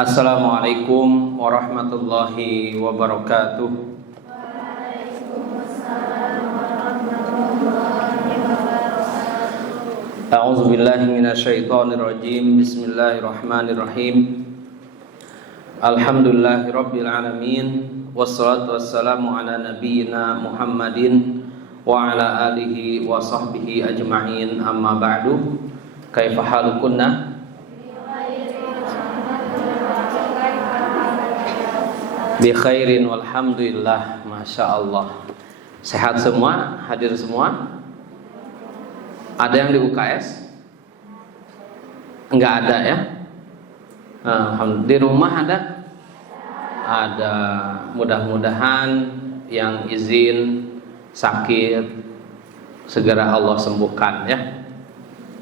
Assalamualaikum warahmatullahi wabarakatuh. A'udzu billahi minasyaitonir rajim. Bismillahirrahmanirrahim. Alhamdulillahirabbil alamin. Wassalatu wassalamu ala nabiyyina Muhammadin wa ala alihi wa sahbihi ajma'in. Amma ba'du. Kaifa halukunna? Bi khairin walhamdulillah, masya Allah. Sehat semua, hadir semua. Ada yang di UKS? Enggak ada ya? Di rumah ada? Ada. Mudah-mudahan yang izin sakit segera Allah sembuhkan ya.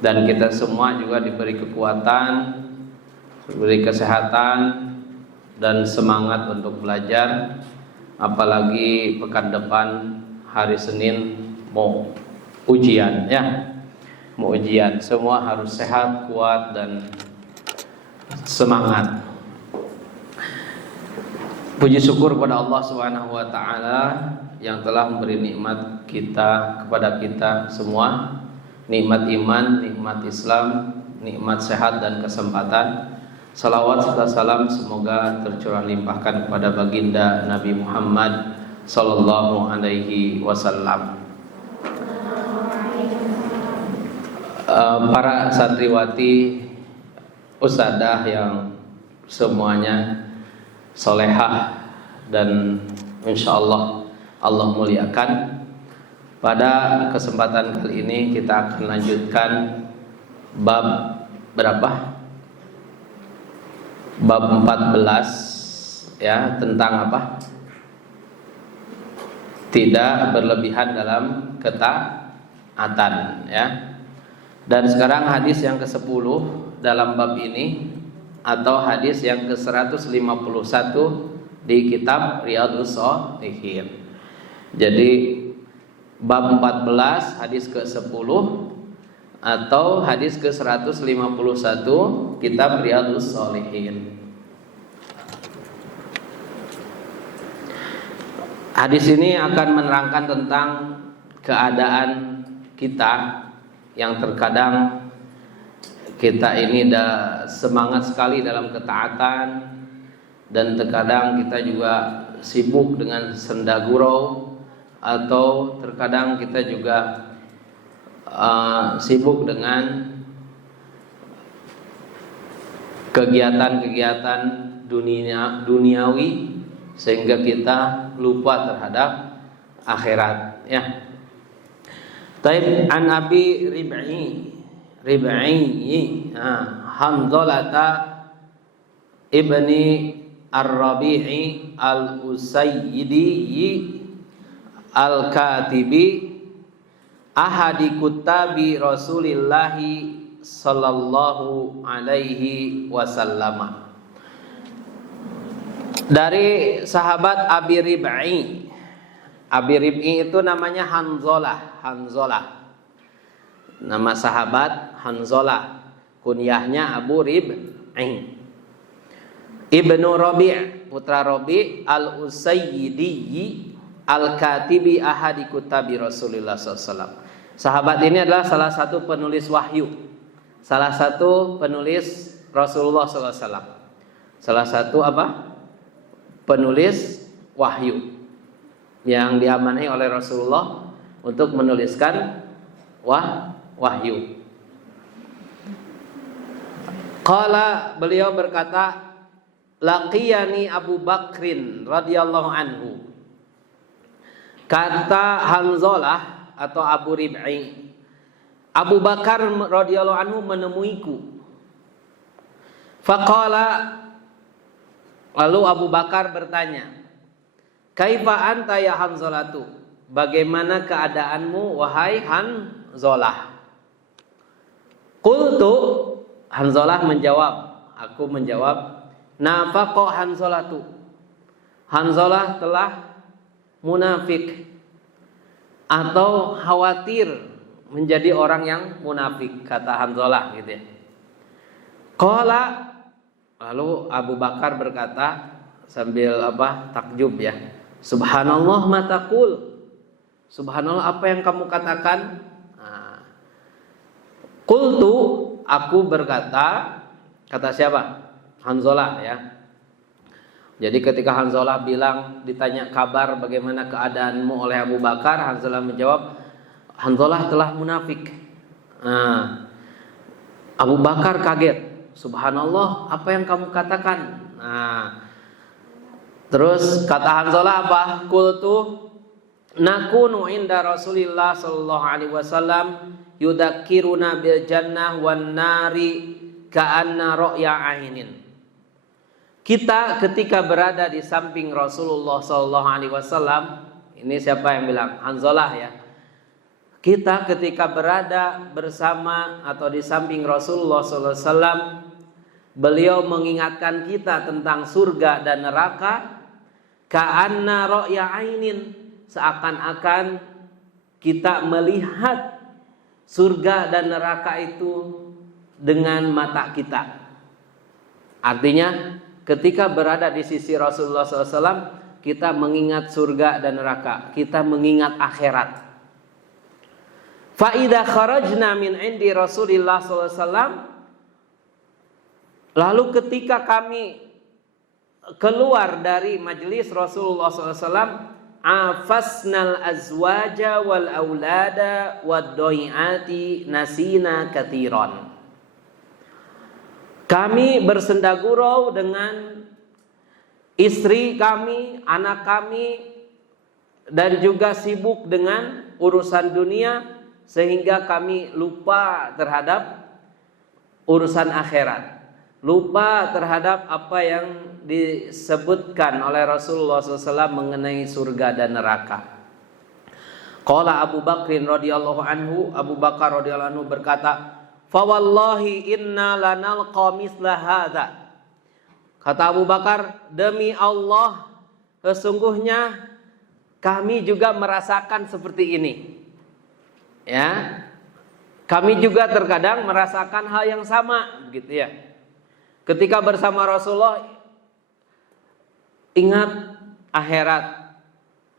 Dan kita semua juga diberi kekuatan, diberi kesehatan dan semangat untuk belajar, apalagi pekan depan hari Senin mau ujian ya. Mau ujian, semua harus sehat, kuat dan semangat. Puji syukur kepada Allah Subhanahu wa taala yang telah memberi nikmat kepada kita semua, nikmat iman, nikmat Islam, nikmat sehat dan kesempatan. Salawat serta salam semoga tercurah limpahkan kepada baginda Nabi Muhammad sallallahu alaihi wasallam. Para santriwati, ustadzah yang semuanya solehah dan insyaallah Allah muliakan. Pada kesempatan kali ini kita akan lanjutkan bab berapa? Bab 14 ya, tentang apa? Tidak berlebihan dalam ketaatan ya. Dan sekarang hadis yang ke-10 dalam bab ini, atau hadis yang ke-151 di kitab Riyadhus Shalihin. Jadi bab 14 hadis ke-10 atau hadis ke-151 kitab Riyadhus Shalihin. Hadis ini akan menerangkan tentang keadaan kita yang terkadang kita ini semangat sekali dalam ketaatan, dan terkadang kita juga sibuk dengan senda gurau, atau terkadang kita juga sibuk dengan kegiatan-kegiatan duniawi sehingga kita lupa terhadap akhirat ya. Taib an Abi Rib'i Hanzalata ibni Ar-Rabi'i Al-Usayyidi Al-Katibi ahadi kutabi Rasulillahi sallallahu alaihi wasallam. Dari sahabat Abi Rib'i. Abi Rib'i itu namanya Hanzalah. Nama sahabat Hanzalah, kunyahnya Abu Rib'i. Ibnu Rabi', putra Rabi' Al-Usayyidi Al-Katibi ahadi kutabi Rasulullah SAW. Sahabat ini adalah salah satu penulis wahyu, salah satu penulis Rasulullah SAW. Salah satu apa? Penulis wahyu yang diamanahi oleh Rasulullah untuk menuliskan wahyu. Qala, beliau berkata, laqiyani Abu Bakrin radhiyallahu anhu. Kata Hanzalah atau Abu Rib'i, Abu Bakar radhiyallahu anhu menemuiku. Faqala, lalu Abu Bakar bertanya, kaifa anta ya Hanzalatu? Bagaimana keadaanmu wahai Hanzalah? Qultu, Hanzalah menjawab, aku menjawab, nafaqa Hanzalatu. Hanzalah telah munafik atau khawatir menjadi orang yang munafik, kata Hanzalah gitu ya. Qala, Lalu Abu Bakar berkata sambil takjub ya, Subhanallah ma taqul. Subhanallah, apa yang kamu katakan? Nah, qultu, aku berkata, kata siapa? Hanzalah ya. Jadi ketika Hanzalah bilang, ditanya kabar bagaimana keadaanmu oleh Abu Bakar, Hanzalah menjawab, Hanzalah telah munafik. Nah, Abu Bakar kaget. Subhanallah, apa yang kamu katakan? Nah, terus kata Hanzalah apa? Qultu nakunu inda Rasulillah sallallahu alaihi wasallam yudakkiruna bil jannah wan nari ka'anna ra'ya ainin. Kita ketika berada di samping Rasulullah sallallahu alaihi wasallam, ini siapa yang bilang? Hanzalah ya. Kita ketika berada bersama atau di samping Rasulullah sallallahu alaihi wasallam, beliau mengingatkan kita tentang surga dan neraka, ka'anna ra'ya ainin, seakan-akan kita melihat surga dan neraka itu dengan mata kita. Artinya ketika berada di sisi Rasulullah SAW, kita mengingat surga dan neraka, kita mengingat akhirat. Fa idza kharajna min indi Rasulillah SAW, lalu ketika kami keluar dari majelis Rasulullah SAW, afasnal azwaja wal aulada wad doiati nasina katiron. Kami bersenda gurau dengan istri kami, anak kami, dan juga sibuk dengan urusan dunia, sehingga kami lupa terhadap urusan akhirat, lupa terhadap apa yang disebutkan oleh Rasulullah SAW mengenai surga dan neraka. Qala Abu Bakrin radhiyallahu anhu, Abu Bakar radhiyallahu anhu berkata, fa wallahi inna lanalqa misla hadza. Kata Abu Bakar, demi Allah, sesungguhnya kami juga merasakan seperti ini. Ya. Kami juga terkadang merasakan hal yang sama, begitu ya. Ketika bersama Rasulullah, ingat akhirat.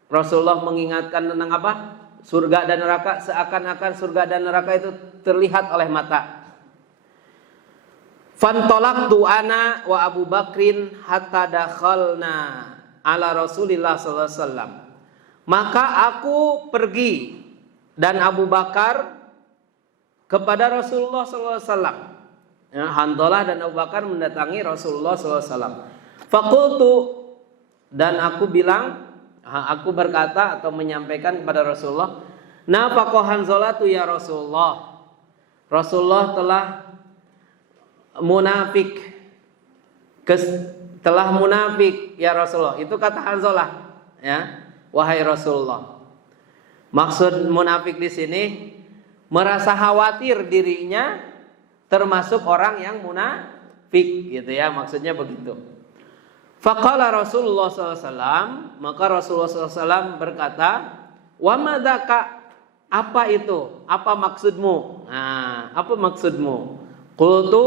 Rasulullah mengingatkan tentang apa? Surga dan neraka, seakan-akan surga dan neraka itu terlihat oleh mata. Fantolaktu ana wa Abu Bakrin hatta dakhalna ala Rasulillah sallallahu alaihi wasallam. Maka aku pergi dan Abu Bakar kepada Rasulullah sallallahu alaihi wasallam. Ya, Hanzalah dan Abu Bakar mendatangi Rasulullah sallallahu alaihi wasallam. Faqultu, dan aku bilang, aku berkata atau menyampaikan kepada Rasulullah, nafaqah Hanzalah tu ya Rasulullah. Rasulullah telah munafik, telah munafik ya Rasulullah. Itu kata Hanzalah, ya, wahai Rasulullah. Maksud munafik di sini merasa khawatir dirinya termasuk orang yang munafik, gitu ya, maksudnya begitu. Faqala Rasulullah SAW, maka Rasulullah SAW berkata, wa madzaka, apa itu? Apa maksudmu? Nah, apa maksudmu? Qultu,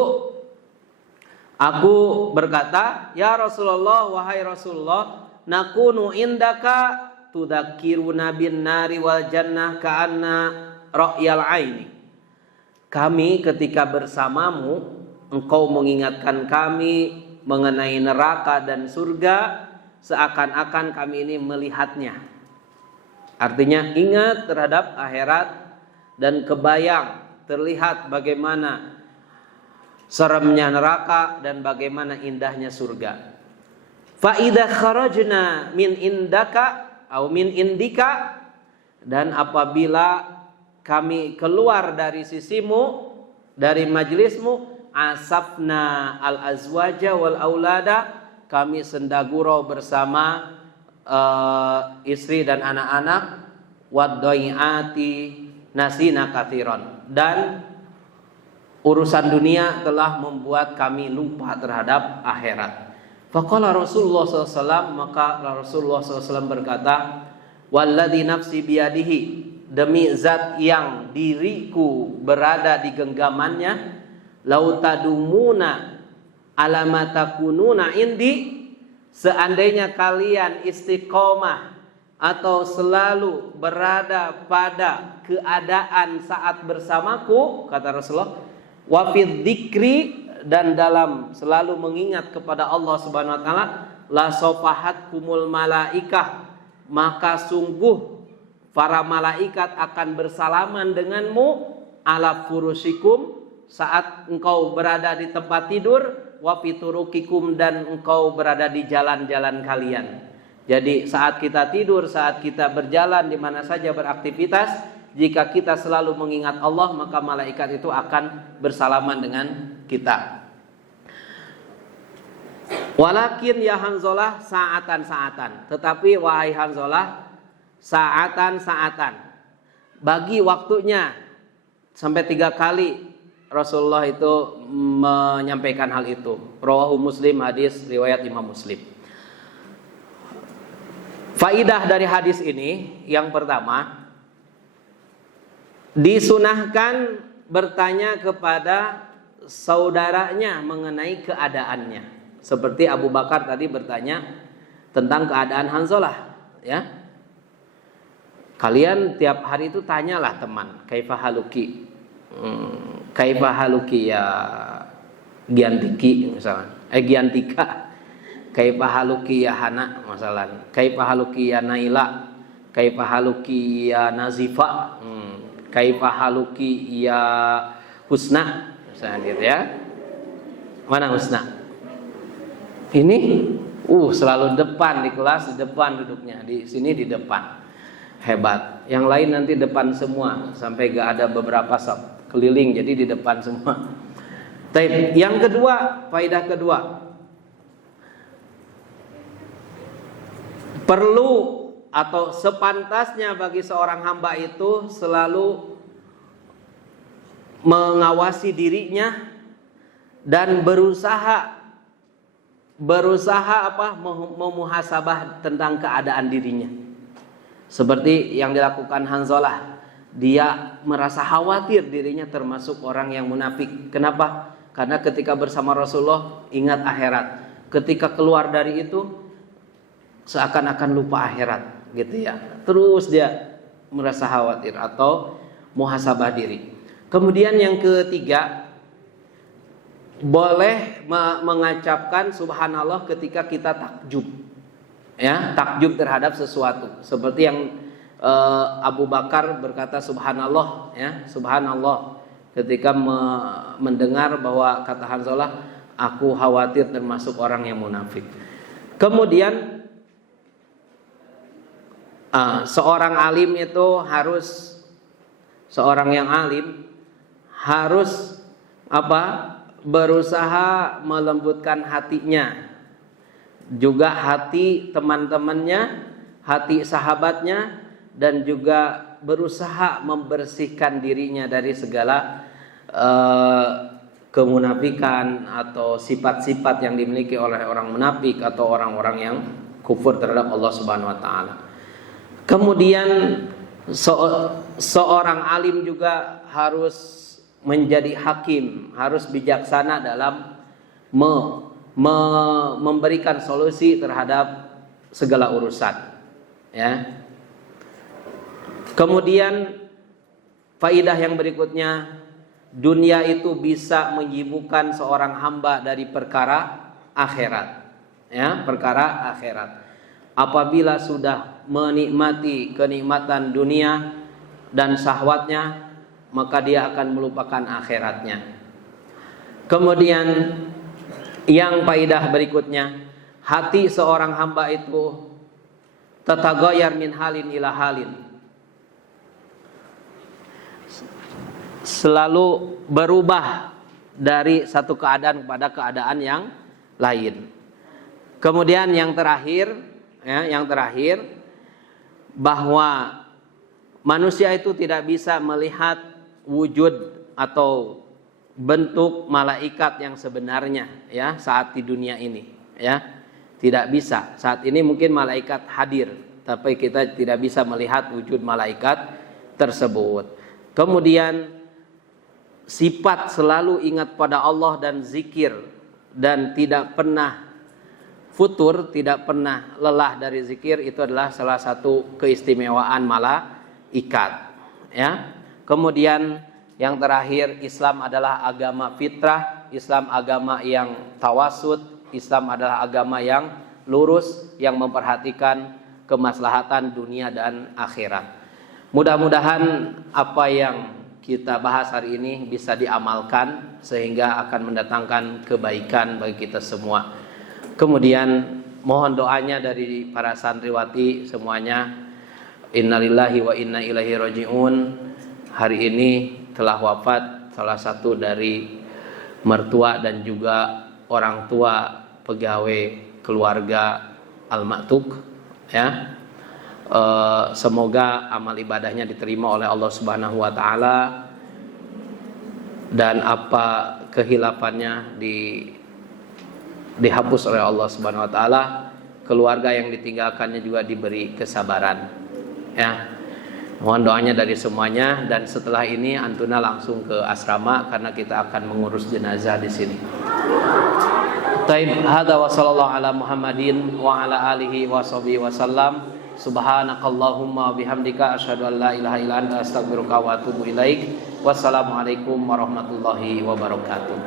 aku berkata, ya Rasulullah, wahai Rasulullah, nakunu indaka tudzakiruna bin nari wal jannah ka'anna ra'yal aini. Kami ketika bersamamu, engkau mengingatkan kami mengenai neraka dan surga, seakan-akan kami ini melihatnya. Artinya ingat terhadap akhirat dan kebayang, terlihat bagaimana seremnya neraka dan bagaimana indahnya surga. Fa idza kharajna min indaka atau min indika, dan apabila kami keluar dari sisimu, dari majelismu, asafna al azwaja wal aulada, kami sendagurau bersama istri dan anak-anak, waddoiati nasina kathiron, dan urusan dunia telah membuat kami lupa terhadap akhirat. Faqala Rasulullah SAW, maka Rasulullah SAW berkata, walladzi nafsi biyadihi, demi zat yang diriku berada di genggamannya, lau tadumuna alamatakununa indi, seandainya kalian istiqomah atau selalu berada pada keadaan saat bersamaku, kata Rasulullah, wa fid dzikri, dan dalam selalu mengingat kepada Allah Subhanahu wa taala, la safahatkumul malaikah, maka sungguh para malaikat akan bersalaman denganmu, ala furusikum, saat engkau berada di tempat tidur, wa fiturukikum, dan engkau berada di jalan-jalan kalian. Jadi saat kita tidur, saat kita berjalan di mana saja beraktivitas, jika kita selalu mengingat Allah, maka malaikat itu akan bersalaman dengan kita. Walakin ya Hanzalah sa'atan-sa'atan, tetapi wahai Hanzalah, sa'atan-sa'atan, bagi waktunya. Sampai 3 kali Rasulullah itu menyampaikan hal itu. Rawahu Muslim, hadis riwayat Imam Muslim. Faidah dari hadis ini, yang pertama, disunahkan bertanya kepada saudaranya mengenai keadaannya. Seperti Abu Bakar tadi bertanya tentang keadaan Hanzalah, ya. Kalian tiap hari itu tanyalah teman, kaifa haluki, kaifa haluki ya Giantiki misalnya, Giantika, kaifa haluki ya Hana masalah, kaifa haluki ya Naila, kaifa haluki ya Nazifa, kaifa haluki ya Husna misalnya gitu ya. Mana Husna? Ini selalu depan di kelas, di depan duduknya, di sini di depan. Hebat. Yang lain nanti depan semua, sampai gak ada beberapa keliling, jadi di depan semua. Yang kedua, faedah kedua, perlu atau sepantasnya bagi seorang hamba itu selalu mengawasi dirinya dan berusaha memuhasabah tentang keadaan dirinya. Seperti yang dilakukan Hanzalah, dia merasa khawatir dirinya termasuk orang yang munafik. Kenapa? Karena ketika bersama Rasulullah ingat akhirat. Ketika keluar dari itu seakan-akan lupa akhirat, gitu ya. Terus dia merasa khawatir atau muhasabah diri. Kemudian yang ketiga, boleh mengucapkan subhanallah ketika kita takjub. Ya, takjub terhadap sesuatu, seperti yang Abu Bakar berkata subhanallah, ya, subhanallah ketika mendengar bahwa kata Hanzalah, aku khawatir termasuk orang yang munafik. Kemudian seorang alim itu harus, seorang yang alim harus berusaha melembutkan hatinya, juga hati teman-temannya, hati sahabatnya, dan juga berusaha membersihkan dirinya dari segala kemunafikan atau sifat-sifat yang dimiliki oleh orang munafik atau orang-orang yang kufur terhadap Allah Subhanahu wa taala. Kemudian seorang alim juga harus menjadi hakim, harus bijaksana dalam memberikan solusi terhadap segala urusan, ya. Kemudian faidah yang berikutnya, dunia itu bisa menyibukkan seorang hamba dari perkara akhirat, ya, perkara akhirat. Apabila sudah menikmati kenikmatan dunia dan syahwatnya, maka dia akan melupakan akhiratnya. Kemudian yang faidah berikutnya, hati seorang hamba itu tataghayyar min halin ila halin, selalu berubah dari satu keadaan kepada keadaan yang lain. Kemudian yang terakhir, bahwa manusia itu tidak bisa melihat wujud atau bentuk malaikat yang sebenarnya, ya, saat di dunia ini, ya, tidak bisa. Saat ini mungkin malaikat hadir, tapi kita tidak bisa melihat wujud malaikat tersebut. Kemudian sifat selalu ingat pada Allah dan zikir dan tidak pernah futur, tidak pernah lelah dari zikir, itu adalah salah satu keistimewaan malaikat, ya. Kemudian yang terakhir, Islam adalah agama fitrah, Islam agama yang tawasud, Islam adalah agama yang lurus, yang memperhatikan kemaslahatan dunia dan akhirat. Mudah-mudahan apa yang kita bahas hari ini bisa diamalkan sehingga akan mendatangkan kebaikan bagi kita semua. Kemudian mohon doanya dari para santriwati semuanya. Innalillahi wa inna ilaihi raji'un. Hari ini telah wafat salah satu dari mertua dan juga orang tua pegawai keluarga Al-Ma'tuk, ya. Semoga amal ibadahnya diterima oleh Allah Subhanahu wa taala dan apa kehilafannya dihapus oleh Allah Subhanahu wa taala. Keluarga yang ditinggalkannya juga diberi kesabaran, ya. Mohon doanya dari semuanya, dan setelah ini antuna langsung ke asrama karena kita akan mengurus jenazah di sini. Taib, hadza wa sallallahu ala Muhammadin wa ala alihi wa sahbihi wasallam. Subhanakallahumma wa bihamdika asyhadu an la ilaha illa anta astaghfiruka wa atubu ilaik. Wassalamualaikum warahmatullahi wabarakatuh.